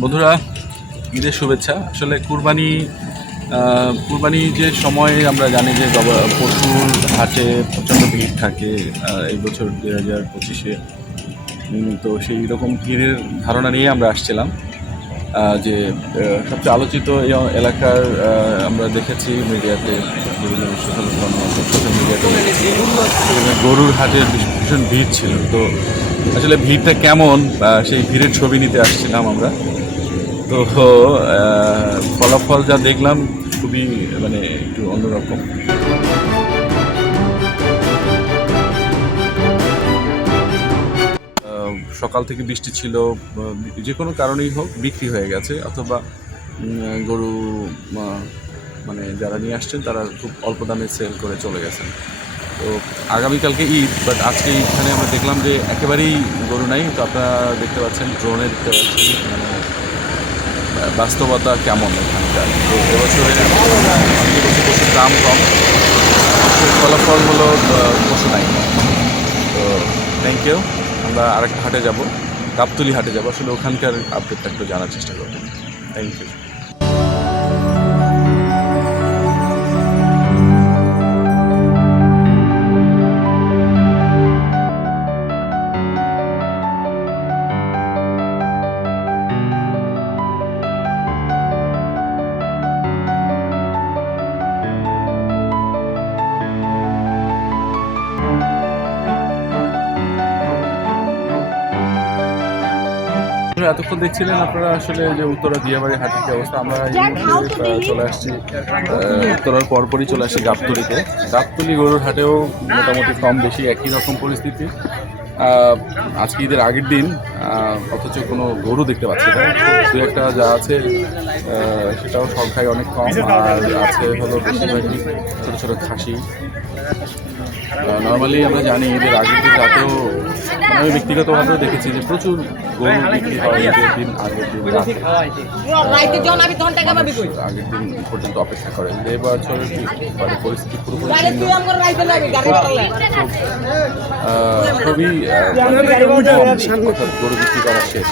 বন্ধুরা, ঈদের শুভেচ্ছা। আসলে কুরবানি কুরবানি যে সময়ে আমরা জানি যে পশুর হাটে প্রচণ্ড ভিড় থাকে এই বছর দুই হাজার পঁচিশে। তো সেই রকম ভিড়ের ধারণা নিয়ে আমরা আসছিলাম। যে সবচেয়ে আলোচিত এই এলাকার আমরা দেখেছি মিডিয়াতে, বিভিন্ন সোশ্যাল মিডিয়াতে গরুর হাটের ভীষ- ভীষণ ভিড় ছিল। তো আসলে ভিড়টা কেমন? সেই ভিড়ের ছবি নিতে আসছিলাম আমরা। তো ফলাফল যা দেখলাম খুবই মানে একটু অন্যরকম। সকাল থেকে বৃষ্টি ছিল যে কোনো কারণেই হোক বিক্রি হয়ে গেছে। অথবা গরু মানে যারা নিয়ে আসছেন, তারা খুব অল্প দামে সেল করে চলে গেছেন। তো আগামীকালকে ঈদ বাট আজকে এখানে আমরা দেখলাম যে একেবারেই গরু নাই। তো আপনারা দেখতে পাচ্ছেন ড্রোনে দেখতে পাচ্ছেন মানে বাস্তবতা কেমন এখানকার? তো এবছরে এবছর পশুর দাম কম। ফলাফল হলো পশু নাই। তো থ্যাংক ইউ আমরা আরেকটা হাটে যাব, গাবতলি হাটে যাব। আসলে ওখানকার আপডেটটা একটু জানার চেষ্টা করব। থ্যাংক ইউ এতক্ষণ দেখছিলেন আপনারা আসলে যে উত্তরা দিয়াবাড়ি হাটের যে অবস্থা? আমরা এই মুহূর্তে, চলে আসছি উত্তরার পরপরই চলে আসছি গাবতলিতে। গাবতলি গরুর হাটেও মোটামুটি কম বেশি একই রকম পরিস্থিতি। আজকে ঈদের আগের দিন অথচ কোনো গরু দেখতে পাচ্ছি না। দু একটা যা আছে সেটাও সংখ্যায় অনেক কম। আর আছে হলো বেশিরভাগই ছোটো ছোটো খাসি। নর্মালি আমরা জানি ঈদের আগের দিন রাতেও মানে আমি ব্যক্তিগতভাবেও দেখেছি যে প্রচুর গরু বিক্রি হয় ঈদের দিন আগের দিন আগের দিন পর্যন্ত অপেক্ষা করেন যে এবার বছরের পরিস্থিতি পুরোপুরি খুবই মানে গরু বিক্রি করা শেষ